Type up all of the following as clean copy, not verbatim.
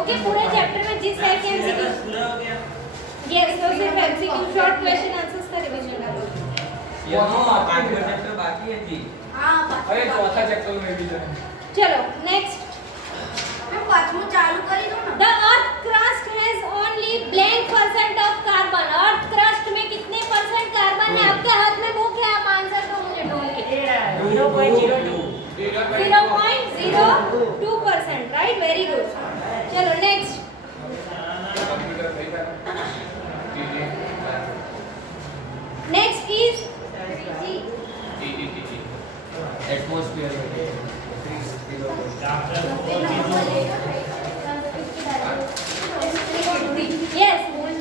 Okay पूरे chapter में जिस टाइप के एमसीक्यू पूरा हो गया। यस तो सिर्फ एमसीक्यू शॉर्ट क्वेश्चन आंसर्स का रिवीजन डालो। यहाँ पांचवा चैप्टर बाकी है जी। हां अरे चौथा चैप्टर में भी है। चलो नेक्स्ट मैं पांचवा चालू करी दो ना। The earth crust has only blank percent of carbon. Earth crust में कितने परसेंट कार्बन है? आपके हाथ में बुक है, आप आंसर दो मुझे ढूंढ के। 0.02 0.02%, राइट, वेरी गुड। चलो next next is atmosphere yes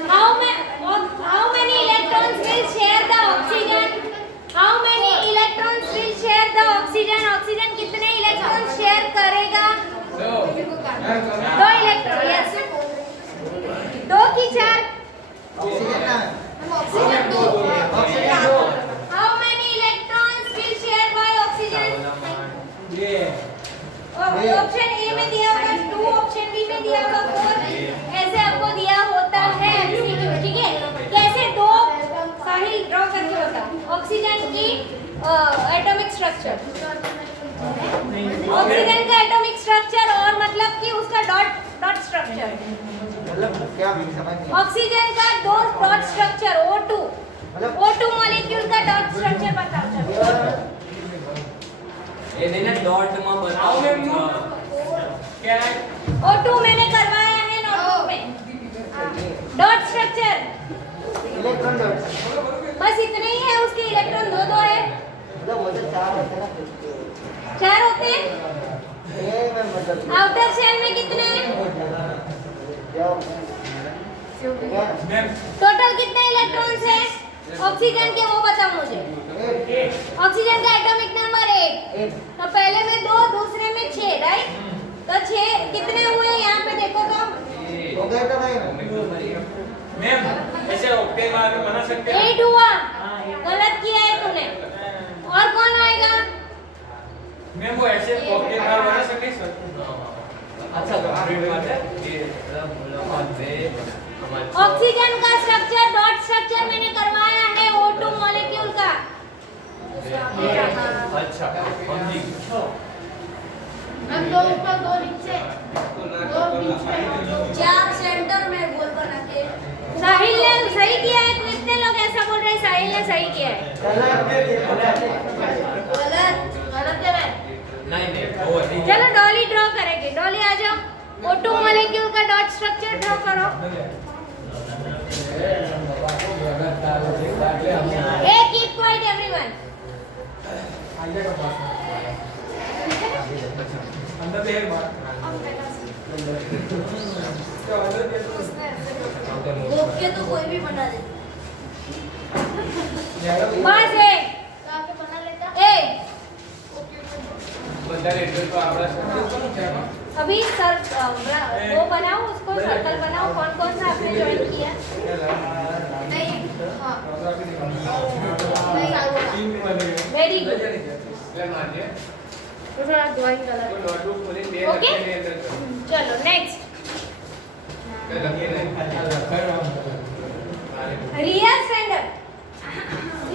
how many electrons will share the oxygen? How many electrons will share the oxygen? Oxygen कितने इलेक्ट्रॉन शेयर करेगा? 2 इलेक्ट्रॉन, यस 2 की 4। ऑक्सीजन दो। How many electrons will share by oxygen? Option A में दिया होगा 2, option B में दिया होगा 4, ऐसे आपको दिया होता है एमसीक्यू, ठीक है। कैसे दो साहिल ड्रॉ करके बता ऑक्सीजन की एटॉमिक स्ट्रक्चर। ऑक्सीजन का एटॉमिक स्ट्रक्चर और मतलब कि उसका डॉट स्ट्रक्चर। मतलब क्या समझ नहीं। ऑक्सीजन का 2 डॉट स्ट्रक्चर O2 मॉलिक्यूल का डॉट स्ट्रक्चर बताओ चलो। ये देना डॉट में बताओ क्या है? O2 मैंने करवाया है नोटबुक में। डॉट स्ट्रक्चर इलेक्ट्रॉन डॉट बस इतने ही है, उसके इलेक्ट्रॉन 2 है। मतलब वो तो 4 होते हैं ना। 4 होते हैं। ये मैं मतलब आउटर शेल में कितने हैं? टोटल कितने इलेक्ट्रॉन्स हैं ऑक्सीजन के, वो बताओ मुझे। ऑक्सीजन का एटॉमिक नंबर 8, तो पहले में 2, दूसरे में 6, राइट। तो 6 कितने हुए यहाँ पे देखो तो हो गया तो भाई मैम ऐसे ऑक्टेन में बना सकते हैं। 8 हुआ, गलत किया है तूने। और कौन आएगा? मैम वो ऐसे ऑक्टेन में बना सकते हैं सर। अच्छा कंप्लीट बात है ये ऑक्सीजन का स्ट्रक्चर डॉट स्ट्रक्चर मैंने करवाया है O2 मॉलिक्यूल का। अच्छा हम जी हम 2 ऊपर 2 नीचे 2 बीच में 4 सेंटर में गोल बना के। साहिल ने सही किया है, कितने लोग ऐसा बोल रहे हैं साहिल ने सही किया है? गलत है। नहीं वो नहीं। चलो डॉली ड्रॉ करेंगे। डॉली आ जाओ, O2 मॉलिक्यूल का डॉट स्ट्रक्चर ड्रॉ करो। Hey, keep quiet everyone. अंदर भी है बात। गोप के तो कोई भी बना दे। बस है। आके बना लेता। ए बंदा रेडियो को आपरा सकते अभी सर वो बनाओ, उसको सर्कल बनाओ। कौन कौन सा आपने ज्वाइन किया? नहीं हां वेरी गुड। थोड़ा ड्राइंग कलर। ओके चलो next. Real standard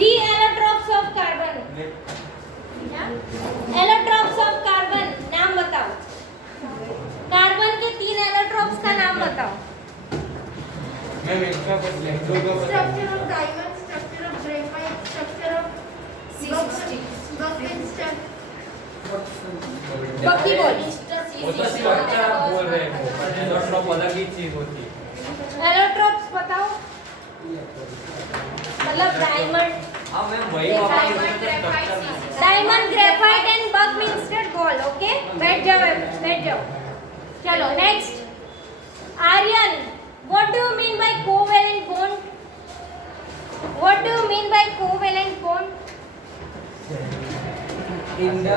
3 allotropes of carbon. Allotropes of carbon नाम बताओ। कार्बन के 3 एलोट्रोप्स का नाम बताओ। मैम इसका कुछ लेक्चर का structure of diamond, structure of graphite, structure of बक्की बोल। वो तो सिर्फ अच्छा बोल रहे हैं, डॉट अलग ही चीज होती है। एलोट्रोप्स बताओ, मतलब डायमंड, हाँ मैम वही diamond, graphite and bug mixed gold. Okay बैठ जाओ। चलो next. Aryan, what do you mean by covalent bond? What do you mean by covalent bond? In the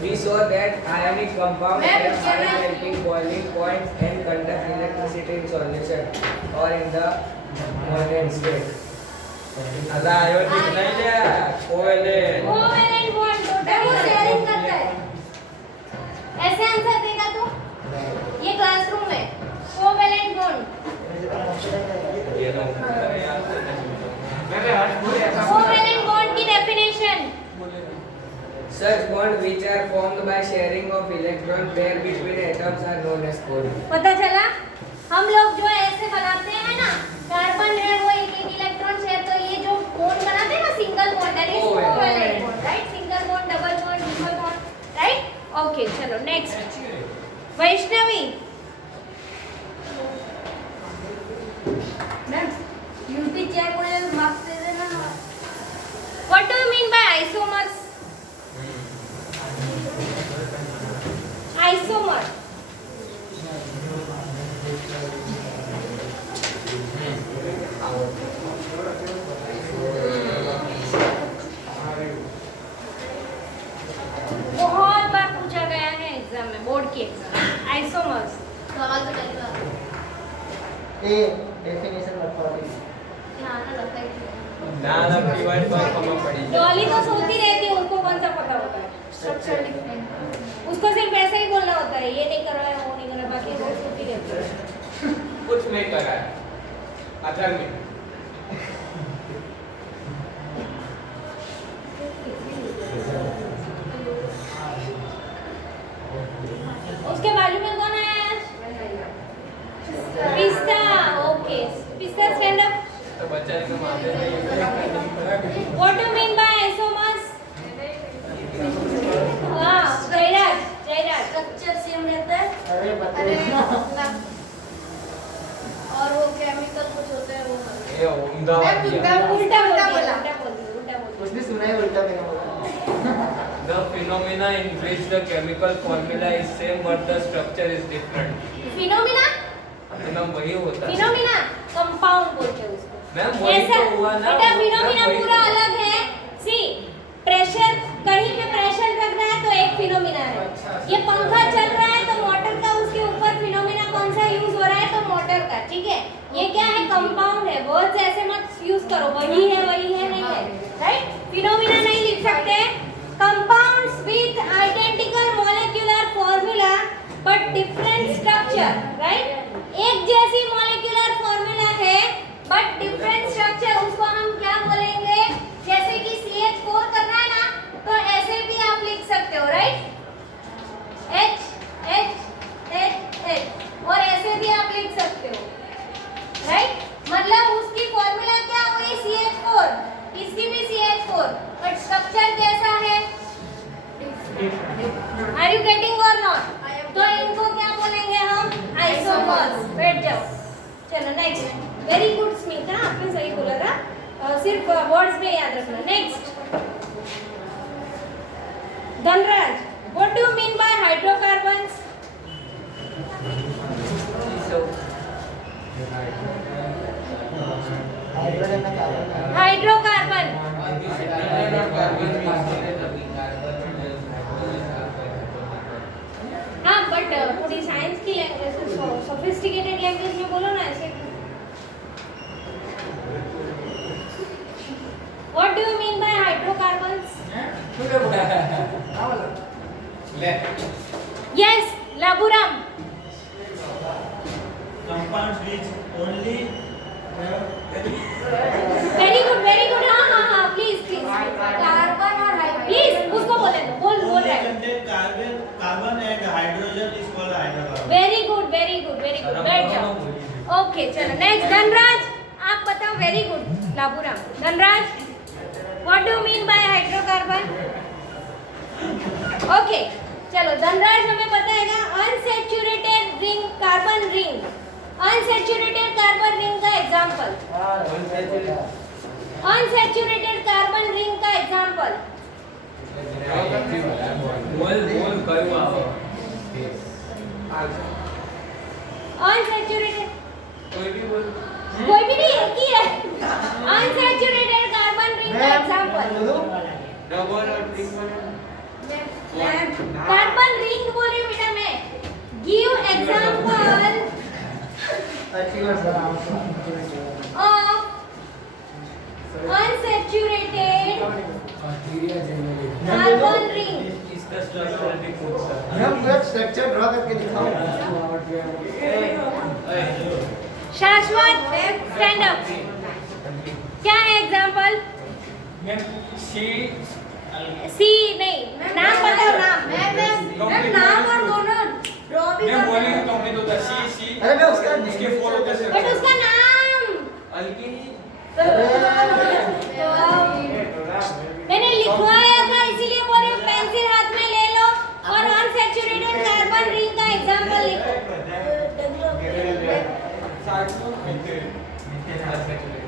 we saw that ionic compound have high melting boiling point and conduct electricity in solution or in the molten state. अदा ionic नहीं है covalent covalent bond total sharing करता है। ऐसे answer दे ये classroom है। Covalent bond, ये ना मैं आज पूरे ऐसा कोवेलेंट बॉन्ड की definition. Such bonds which are formed by sharing of electron pair between atoms are known as covalent. पता चला? हम लोग जो ऐसे बनाते हैं ना, कार्बन है वो एक एक इलेक्ट्रॉन शेयर, तो ये जो बॉन्ड बनाते हैं ना single bond, that is covalent bond, right? Single bond, double bond, triple bond, right? Okay, चलो next. Vaishnavi ma'am UT check में मार्क्स दे देना ना। What do you mean by isomers? Isomer बहुत बार पूछा गया है एग्जाम में, बोर्ड की एग्जाम। आइसोमर्स सवाल तो करेगा ए डेफिनेशन बताओ। ना ना लगता है ना ना पीवाई पर हमें पड़ी डॉली तो सोती रहती है, उसको कौन सा पता होता है? Structure different. उसको सिर्फ ऐसे ही बोलना होता है, ये नहीं कर रहा है, वो नहीं कर रहा है, बाकी वो सोती रहती है। कुछ नहीं करा है असल में। उसके बाजू में कौन है आज? पिस्ता। ओके, पिस्ता स्टैंड अप। तो बच्चा ने मारते नहीं। What do mean by isomers? हां, जयराज, जयराज। स्ट्रक्चर सेम रहता है। अरे अरे बता। और वो केमिकल कुछ होते हैं वो। ये उम्दा मैं दिया। उल्टा उल्टा बोला, बोला। उल्टा बोल। उसने सुना है उल्टा मैंने बोला। The phenomena in which the chemical formula is same but the structure is different. Phenomena, ना वही होता है। फिनोमिना कंपाउंड बोलते हैं उसको। मैम वही ऐसा तो हुआ ना। बेटा, फिनोमिना मैम, वही पूरा तो। अलग है। सी प्रेशर, कहीं पे प्रेशर लग रहा है तो एक फिनोमिना है। ये पंखा चल रहा है तो मोटर का उसके ऊपर फिनोमिना कौन सा यूज हो रहा है? तो मोटर का, ठीक है? ये क्या है? कंपाउंड है। वर्ड्स ऐसे मत यूज करो, वही है नहीं है, राइट? फिनोमिना नहीं लिख सकते। Compounds with identical molecular formula but different structure, right? एक जैसी मॉलिक्यूलर फॉर्मूला है बट डिफरेंट स्ट्रक्चर, उसको हम क्या बोलेंगे? जैसे कि CH4 करना है ना, तो ऐसे भी आप लिख सकते हो, right? H H H H, और ऐसे भी आप लिख सकते हो, राइट? मतलब उसकी फॉर्मूला क्या हुई? CH4, इसकी भी CH4, बट स्ट्रक्चर कैसा है? आर यू गेटिंग और नॉट? तो इनको क्या बोलेंगे हम? आइसोमर्स। बैठ जाओ। चलो नेक्स्ट। वेरी गुड स्मिता, आपने सही बोला था। सिर्फ वर्ड्स में याद रखना। Next, Dhanraj, what do you mean by hydrocarbons? Hydrogen का कार्बन। हाइड्रोकार्बन हाँ, बट थोड़ी साइंस की लैंग्वेज, सोफिस्टिकेटेड लैंग्वेज में बोलो ना ऐसे। What do you mean by hydrocarbons? ले yes, Laburam. compounds which only very good. हाँ, प्लीज प्लीज। कार्बन और हाइड्रोजन। प्लीज उसको बोले दो, बोल only रहा है। contain carbon and hydrogen is called hydrocarbon. Very good. बैठ जाओ। ओके, चलो नेक्स्ट। धनराज, आप बताओ। Very good Laburam. Dhanraj, what do you mean by hydrocarbon? Okay, चलो धनराज हमें बताएगा unsaturated ring, carbon ring. Unsaturated carbon ring का एग्जांपल। अनसैचुरेटेड कार्बन रिंग का एग्जांपल। बोल करू आओ। अनसैचुरेटेड कोई भी बोल। कोई भी नहीं, एक ही है। अनसैचुरेटेड कार्बन रिंग का एग्जांपल। डबल और ट्रिपल। कार्बन रिंग बोल रही हूँ बेटा मैं। गिव एग्जांपल अच्छी बात है। of unsaturated carbon ring। the structure of the food, sir. हम पूरा स्ट्रक्चर ड्रा करके दिखाओ शाश्वत स्टैंड अप। क्या है एग्जांपल? मैम सी सी नहीं, नाम बताओ नाम। मैम नाम और दोनों ड्रॉ भी मैम बोलिंग कंप्लीट होता है सी अरे मैं उसका उसके फोर होते हैं बट उसका नाम मैंने लिखवाया था, इसीलिए बोल रही हूँ पेंसिल हाथ में ले लो और अनसैचुरेटेड कार्बन रिंग का एग्जांपल लिखो।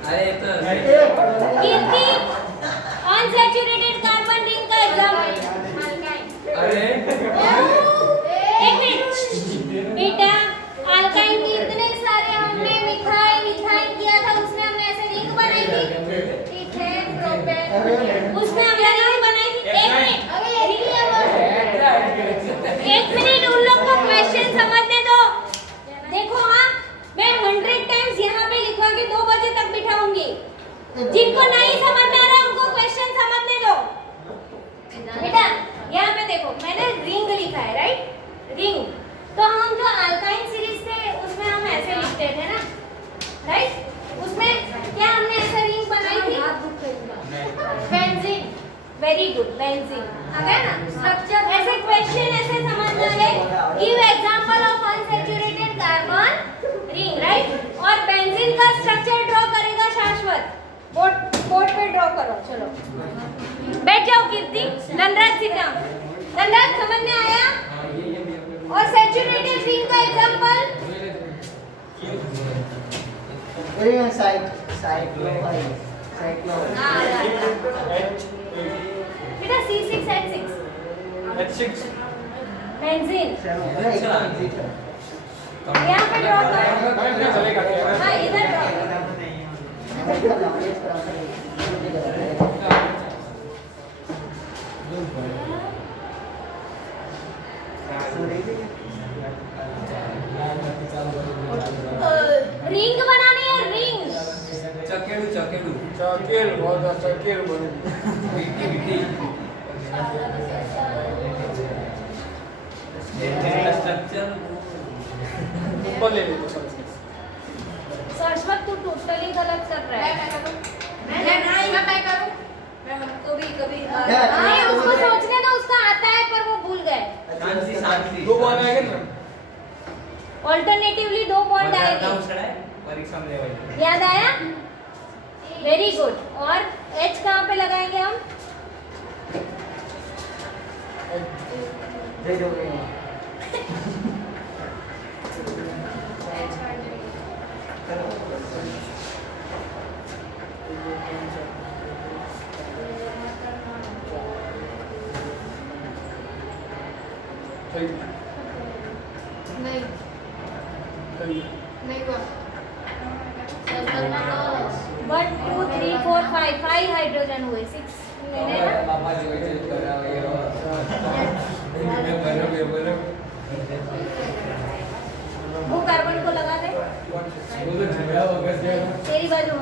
अरे तो कीर्ति अनसैचुरेटेड कार्बन रिंग का एग्जांपल। अरे एक मिनट बेटा, अल्काइन के इतने सारे हमने मिथाइल किया था, उसमें हमने ऐसे रिंग बनाई थी। इथेन प्रोपेन उसमें हमने रिंग बनाई थी। एक मिनट उन लोग को क्वेश्चन समझने दो। देखो हाँ, मैं 100 टाइम्स यहाँ पे लिखवा के 2 बजे तक बिठाऊंगी। जिनको नहीं समझ में आ रहा है उनको क्वेश्चन समझने दो। बेटा यहाँ पे देखो, मैंने रिंग लिखा है, राइट? रिंग तो हम जो अल्काइन सीरीज थे उसमें हम ऐसे लिखते थे ना, राइट? उसमें क्या हमने ऐसे रिंग बनाई थी? बेंजीन। वेरी गुड, बेंजीन आ गया ना स्ट्रक्चर। ऐसे क्वेश्चन ऐसे समझना है, give example of unsaturated carbon ring, right? और बेंजीन का स्ट्रक्चर ड्रॉ करेगा शाश्वत। बोर्ड पे ड्रॉ करो। चलो बैठ जाओ कीर्ति। Dhanraj sit down. धनराज समझ में आया? और सैचुरेटेड रिंग का एग्जांपल बेटा C6H6 H6 बेंजीन। यहाँ पे ड्रॉ करो। हाँ इधर ड्रॉ करो। रिंग बनानी है, रिंग। चकेड़ू चकेर बहुत चकेर बोले बिटी स्ट्रक्चर ऊपर ले लो सर। शाश्वत तू टोटली गलत कर रहा है। मैं हमको भी कभी नहीं, उसको सोचने दो, उसका आता है पर वो भूल गए। शांति दो बॉल आएंगे ना ऑल्टरनेटिवली 2 पॉइंट आएंगे। परीक्षा में लेवल याद आया? Very good. और H कहाँ पे लगाएंगे हम? नहीं हुआ। 1 2 3 4 5 हाइड्रोजन हुए। 6 मैंने ना पापा जो कर रहा है वो कार्बन को लगा दे तेरी बाजू।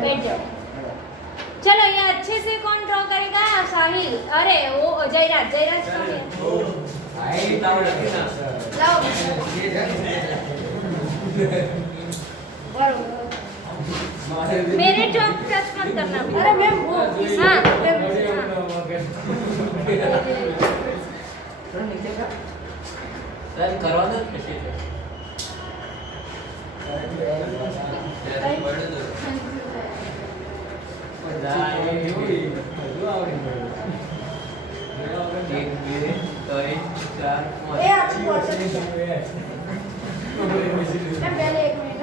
बैठ जाओ। चलो ये अच्छे से कौन ड्रॉ करेगा? साहिल। अरे वो जयराज कहाँ है? लाओ। मेरे जॉब टच मत करना। अरे मैम वो हाँ सर करवा दो ए आपकी वाटर मैं पहले 1 मिनट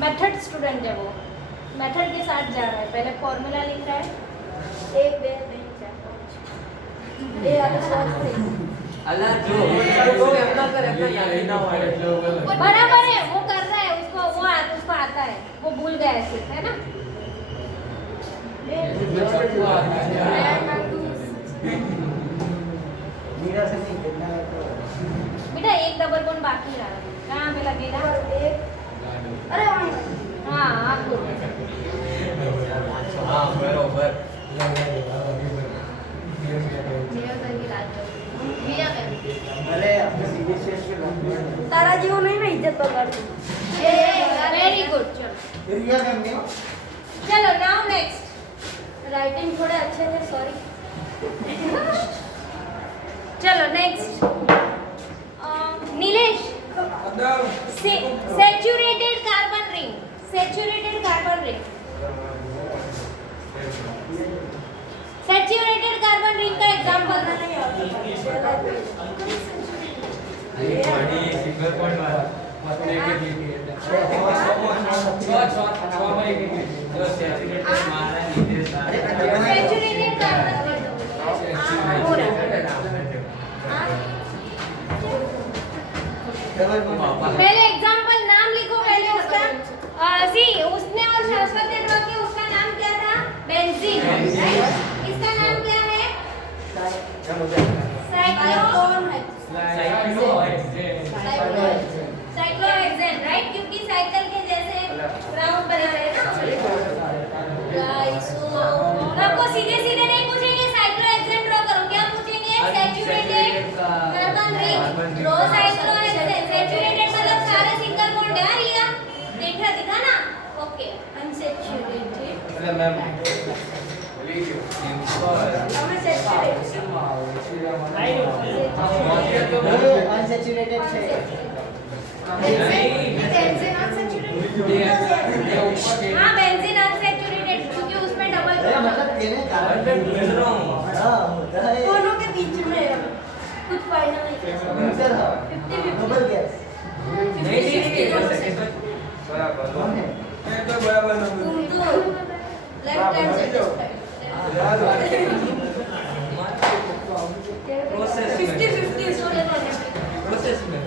मेथड स्टूडेंट है वो, मेथड के साथ जा रहा है। पहले फॉर्मूला लिख रहा है। 1 2 3 4 5 ये अल्लाह जो अपना कर अपना याद ही ना हो बराबर है, वो कर रहा है, उसको आता है, वो भूल गया है सिर्फ, है ना? मीरा से नहीं कितना है तो बेटा एक डबल बॉन्ड बाकी रहा, कहाँ पे लगेगा? अरे हाँ आपको हाँ बरोबर अरे अपने सीरियस फेस पे लग तारा जी वो नहीं ना इज्जत पकड़ वेरी गुड। चलो रिया करने चलो नाउ नेक्स्ट। राइटिंग थोड़े अच्छे थे, सॉरी। चलो next Nilesh, saturated carbon ring, saturated carbon ring, saturated carbon ring का एग्जांपल सिंगल पॉइंट वाला सैचुरेटेड कार्बन रिंग हो रहा पहले एग्जांपल नाम लिखो पहले उसका। सी उसने और शाश्वत ने ड्रॉ किया, उसका नाम क्या था? बेंजीन। इसका नाम क्या है? Cyclohexane, right? क्योंकि साइकिल के जैसे राउंड बने रहे ना। आपको सीधे सीधे नहीं पूछेंगे, साइक्लोहेक्सेन ड्रॉ करो। क्या पूछेंगे? Saturated carbon ring, draw cyclohexane. Saturated मतलब सारे सिंगल बॉन्ड है लिया, देखा दिखा ना? ओके। अनसैचुरेटेड अनसैचुरेटेड थे हाँ बेंजीन अनसैचुरेटेड, क्योंकि उसमें डबल मतलब देने कारण हां होता है दोनों के बीच में कुछ फाइनल नहीं। मिक्सर है डबल गैस बराबर तुम तो लेफ्ट हैंड से प्रोसेस 50-50 सोले प्रोसेस में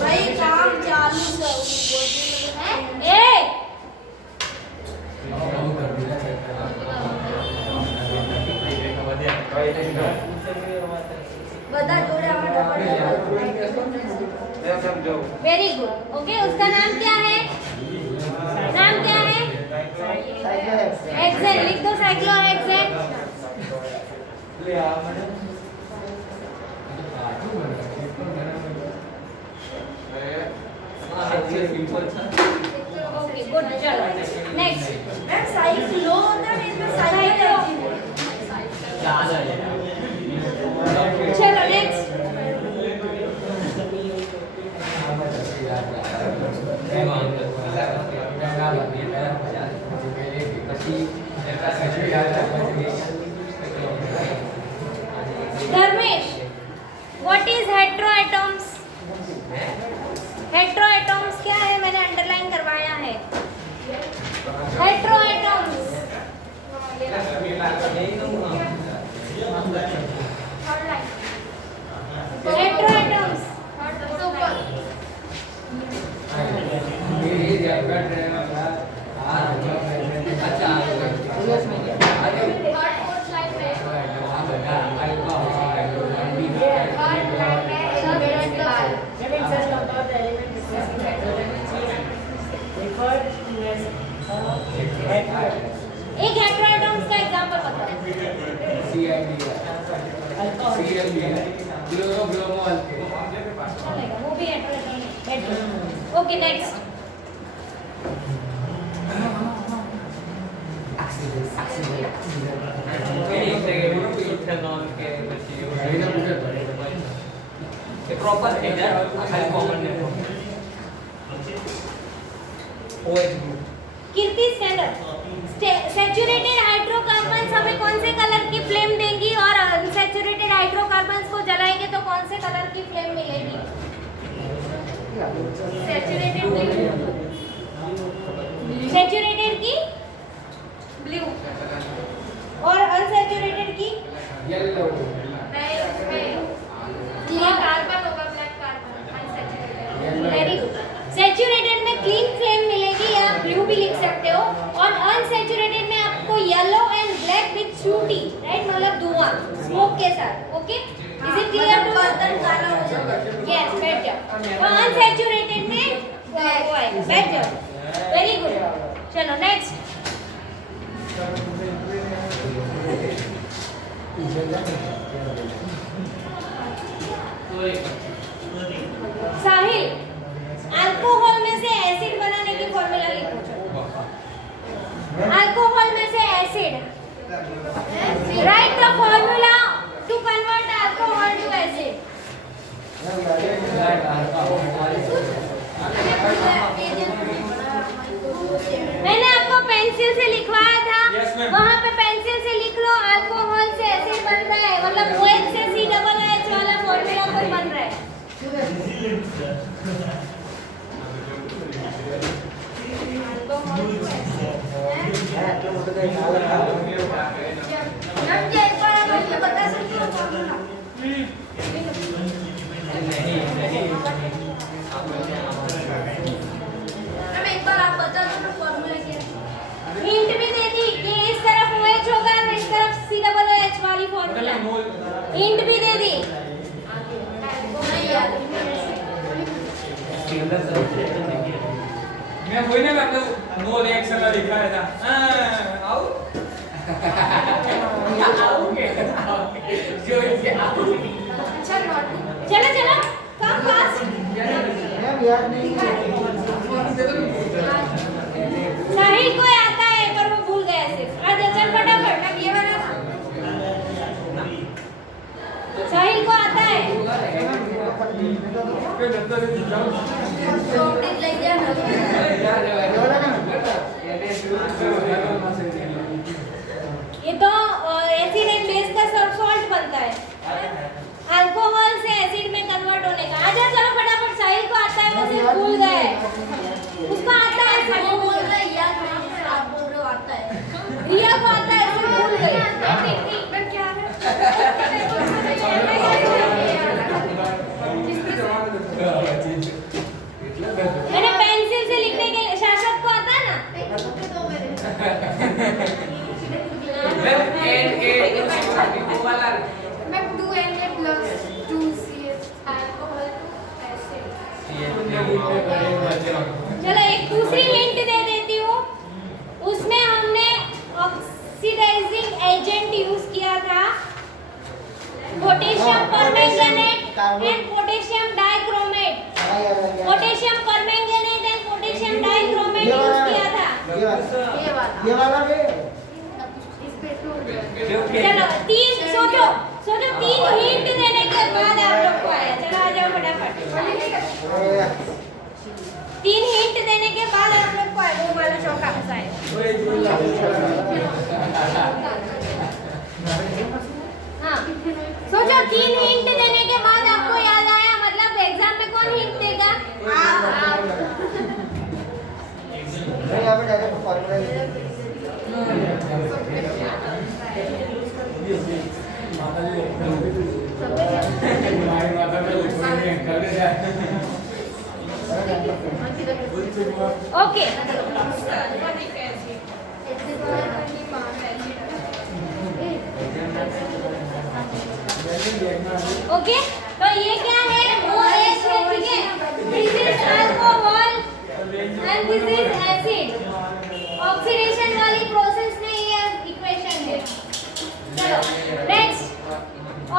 भाई काम चालू है। ए बता जोड़े हमारे डबल वेरी गुड। ओके उसका नाम क्या है? नाम क्या है? हेक्सेन। लिख दो साइक्लोहेक्सेन। Okay good. चलो नेक्स्ट। मैम साइज लो होता है इसमें साइज चलो next. Dharmesh, what is heteroatoms? Heteroatoms क्या है? मैंने अंडरलाइन करवाया है। हेट्रोएटम्स हेट्रोएटम्स एक हेट्रोएटम्स का एग्जांपल बताओ। चलेगा, वो भी हेट्रोएटम। Okay next. प्रॉपर है खाली कॉमन है OH ग्रुप। कीर्ति स्टैंडर्ड, सैचुरेटेड हाइड्रोकार्बन्स हमें कौन से कलर की फ्लेम देंगी और अनसैचुरेटेड हाइड्रोकार्बन्स को जलाएंगे तो कौन से कलर की फ्लेम मिलेगी? सैचुरेटेड की ब्लू और अनसैचुरेटेड की येलो। नहीं, उसमें कार्बन होगा, black carbon unsaturated. Very good. Saturated में क्लीन फ्लेम मिलेगी, आप ब्लू भी लिख सकते हो, और अनसैचुरेटेड में आपको yellow and black with sooty, right? मतलब धुआं, स्मोक के के साथ. Okay, is it clear to बर्तन काला हो जाता है. यस, बैठ जाओ. तो अनसैचुरेटेड में वो आएगा. बैठ जाओ. Very good. चलो नेक्स्ट. साहिल, अल्कोहल में से एसिड बनाने की फॉर्मूला लिखो. अल्कोहल में से acid. Write the formula to convert alcohol to acid. मैंने आपको पेंसिल से लिखवाया था. Yes, ma'am. वहाँ पे पेंसिल से लिख लो अल्कोहल से एसिड बन रहा है, मतलब OH से COOH वाला फॉर्मूला कोई बन रहा है. मैम क्या एक बार आप मुझे बता सकते हो फॉर्मूला? मैम एक बार आप बता दो ना फॉर्मूला क्या है? हिंट भी दे दी कि इस तरफ OH होगा और इस तरफ COOH वाली फॉर्मूला. हिंट भी दे दी. नहीं यार. मैं वही ना करता नो रिएक्शन का लिखा है था. आओ अच्छा नॉटी. चलो चलो, कम फास्ट. साहिल को आता है पर वो भूल गया सिर्फ. आ जा, चल फटाफट. मैम ये वाला साहिल को आता है. नॉटी ले जा ना. ये तो एसिड एंड बेस का सॉल्ट बनता है. अल्कोहल से एसिड में कन्वर्ट होने का. आजा चलो फटाफट. साहिल को आता है, वो सिर्फ भूल गए. उसको आता है. वो बोल रहा है यार नहीं, आप बोल रहे हो आता है. रिया को आता है, सिर्फ भूल गई. मैम क्या है? मैंने पेंसिल से लिखने के लिए. शाश्वत को आता है ना. Ma'am 2Na plus 2CH alcohol to acid. चलो एक दूसरी हिंट दे देती हूँ. उसमें हमने ऑक्सीडाइजिंग एजेंट यूज किया था. Potassium permanganate and potassium dichromate. Potassium permanganate and potassium dichromate use किया था. ये वाला भी इस पे टू. चलो तीन सोचो. तीन हिंट देने के बाद आप लोग को आया. चलो आ जाओ फटाफट. तीन हिंट देने के बाद आप लोग को आया. वो वाला चौका फंसाए. हाँ सोचो. तीन हिंट देने के बाद आपको याद आया, मतलब एग्जाम में कौन हिंट देगा? यहाँ पे डायरेक्ट फॉर्मूला ओके. ओके तो ये क्या है? OH है, ठीक है. This is alcohol and this is acid. Oxidation वाली प्रोसेस में ये इक्वेशन है. चलो next.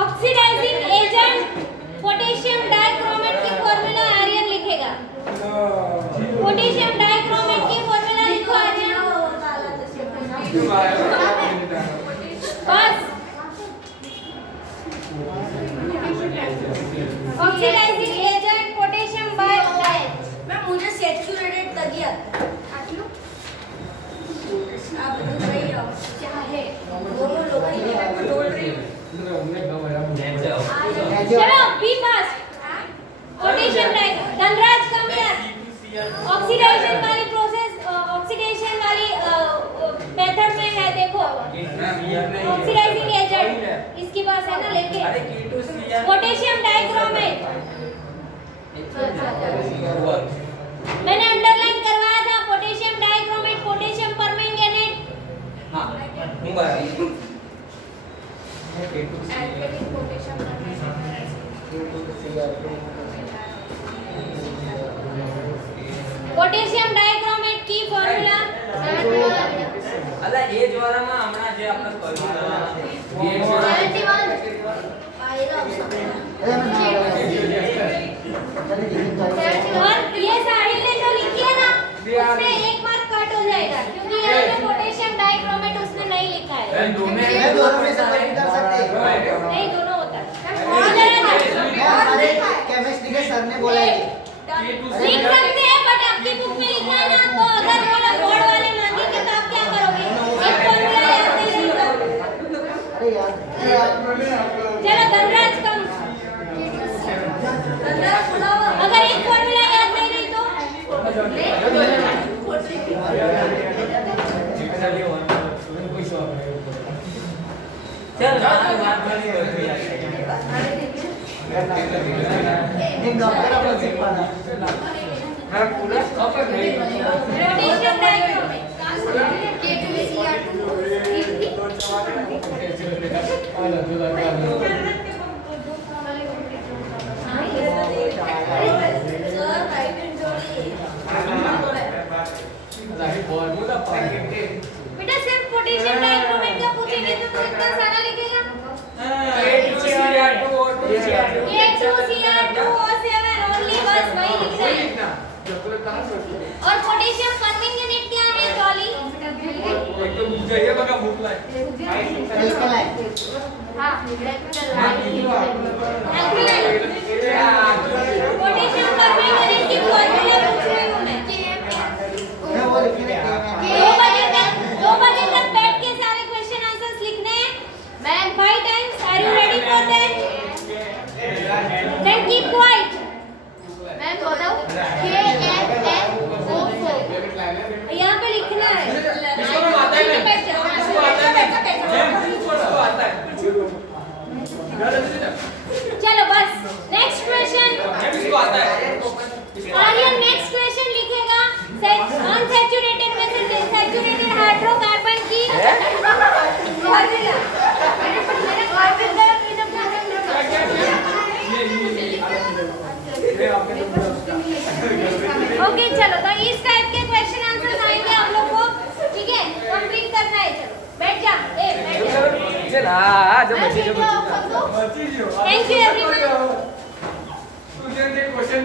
Oxidising agent potassium dichromate की फॉर्मूला आर्यन लिखेगा. पोटेशियम डाइक्रोमेट की फॉर्मूला लिखो आर्यन. बस. Oxidising agent potassium di. Ma'am मुझे सैचुरेटेड तक ही आता है. आप बोल रही हो क्या है? दोनों लोग ही मैं बोल रही हूँ. चलो be fast. Potassium di. Dhanraj come here. Oxidation वाली प्रोसेस, ऑक्सीडेशन वाली मेथड में है. देखो ऑक्सीडाइजिंग एजेंट इसके पास है ना, लेके पोटेशियम डाइक्रोमेट. मैंने अंडरलाइन करवाया था. Potassium dichromate, potassium permanganate. Alphabetic quotation करना है। પોટેશિયમ ડાઇક્રોમેટ की ફોર્મ્યુલા અલા એ જ વાળામાં હમણાં જે આપણે કર્યું और ये साहिल ने जो लिखी है ना उसमें एक मार्क कट हो जाएगा क्योंकि यहाँ पे पोटेशियम डाइक्रोमेट उसने नहीं लिखा है दोनों मैं दोनों में से नहीं कर सकते नहीं दोनों होता है हमारे केमिस्ट्री के सर ने बोला है लिख सकते हैं बट आपकी बुक में लिखा है ना तो अगर वो लोग बोर्ड वाले मांगेंगे तो आप क्या करोगे एक फॉर्मूला याद नहीं रहेगा अरे यार चलो धनराज कम अगर एक फॉर्मूला याद नहीं रही तो चल बात नहीं करते यार एक डॉक्टर अपना सिखाना हां पूरा कवर नहीं पोटेशियम डाइक्रोमेट बेटा सिर्फ पोटेशियम डाइक्रोमेट का पूछेंगे तो तू इतना सारा लिखेगा K2Cr2O7 ओनली बस वही लिखना है और पोटेशियम कन्विंग यूनिट क्या है जॉली एकदम जाइए बघा भूकलाय हां पोटेशियम कन्विंग यूनिट की फॉर्मूला पूछ रही हूं मैं मैं वो लिखने के 2 बजे तक बैठ के सारे क्वेश्चन आंसर्स लिखने हैं ma'am 5 times are you ready for that then keep quiet ma'am बताओ KNNO4 यहाँ पे लिखना है इसको मैं आता है मैम इसको आता है मैम इसको आता है चलो बस नेक्स्ट क्वेश्चन मैम इसको आता है आर्यन नेक्स्ट क्वेश्चन लिखेगा अनसैचुरेटेड में से सैचुरेटेड हाइड्रोकार्बन की फॉर्मूला ओके चलो तो इस टाइप के क्वेश्चन आंसर्स आएंगे हम लोग को ठीक है कंप्लीट करना है चलो बैठ जा बैठ जा चल हां जो बची जो थैंक यू एवरीवन क्वेश्चन